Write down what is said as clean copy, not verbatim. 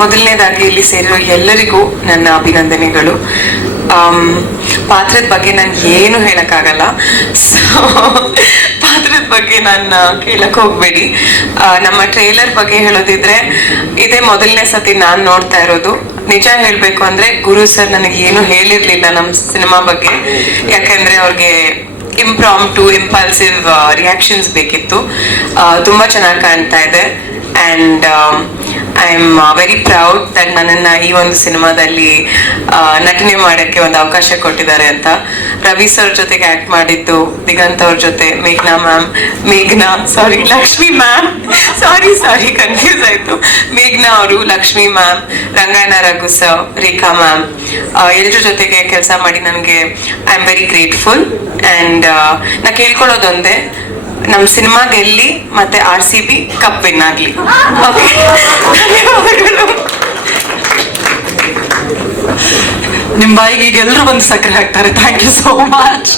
ಮೊದಲನೇದಾಗಿ ಇಲ್ಲಿ ಸೇರಿರೋ ಎಲ್ಲರಿಗೂ ನನ್ನ ಅಭಿನಂದನೆಗಳು. ಪಾತ್ರದ ಬಗ್ಗೆ ನಾನು ಏನು ಹೇಳಕ್ಕಾಗಲ್ಲ, ಸೊ ಪಾತ್ರದ ಬಗ್ಗೆ ನಾನು ಕೇಳಕ್ ಹೋಗ್ಬೇಡಿ. ನಮ್ಮ ಟ್ರೇಲರ್ ಬಗ್ಗೆ ಹೇಳೋದಿದ್ರೆ, ಇದೇ ಮೊದಲನೇ ಸತಿ ನಾನು ನೋಡ್ತಾ ಇರೋದು. ನಿಜ ಹೇಳ್ಬೇಕು ಅಂದ್ರೆ ಗುರು ಸರ್ ನನಗೆ ಏನು ಹೇಳಿರ್ಲಿಲ್ಲ ನಮ್ಮ ಸಿನಿಮಾ ಬಗ್ಗೆ, ಯಾಕಂದ್ರೆ ಅವ್ರಿಗೆ ಇಂಪಲ್ಸಿವ್ ರಿಯಾಕ್ಷನ್ಸ್ ಬೇಕಿತ್ತು. ತುಂಬಾ ಚೆನ್ನಾಗಿ ಕಾಣ್ತಾ ಇದೆ. And I am very proud that ನನ್ನನ್ನು ಈ ಒಂದು ಸಿನಿಮಾದಲ್ಲಿ ನಟನೆ ಮಾಡೋಕ್ಕೆ ಒಂದು ಅವಕಾಶ ಕೊಟ್ಟಿದ್ದಾರೆ ಅಂತ. ರವಿ ಸರ್ ಜೊತೆಗೆ ಆ್ಯಕ್ಟ್ ಮಾಡಿದ್ದು, ದಿಗಂತ್ ಅವ್ರ ಜೊತೆ ಲಕ್ಷ್ಮಿ ಮ್ಯಾಮ್, ಸಾರಿ ಕನ್ಫ್ಯೂಸ್ ಆಯಿತು. ಮೇಘ್ನಾ ಅವರು, Lakshmi ma'am, Rangayana Raghu sir, Rekha ma'am, ಎಲ್ಲರ ಜೊತೆಗೆ ಕೆಲಸ ಮಾಡಿ ನನಗೆ I am very grateful. And ನಾ ಕೇಳ್ಕೊಳ್ಳೋದೊಂದೇ, ನಮ್ಮ ಸಿನಿಮಾ ಗೆಲ್ಲಿ ಮತ್ತೆ RCB ಕಪ್ ವಿನ್ ಆಗ್ಲಿ. ಓಕೆ, ಧನ್ಯವಾದಗಳು. ನಿಮ್ಮ ಬಾಯಿಗೆ ಈಗ ಎಲ್ಲರೂ ಬಂದು ಸಕ್ಕರೆ ಹಾಕ್ತಾರೆ. Thank you so much.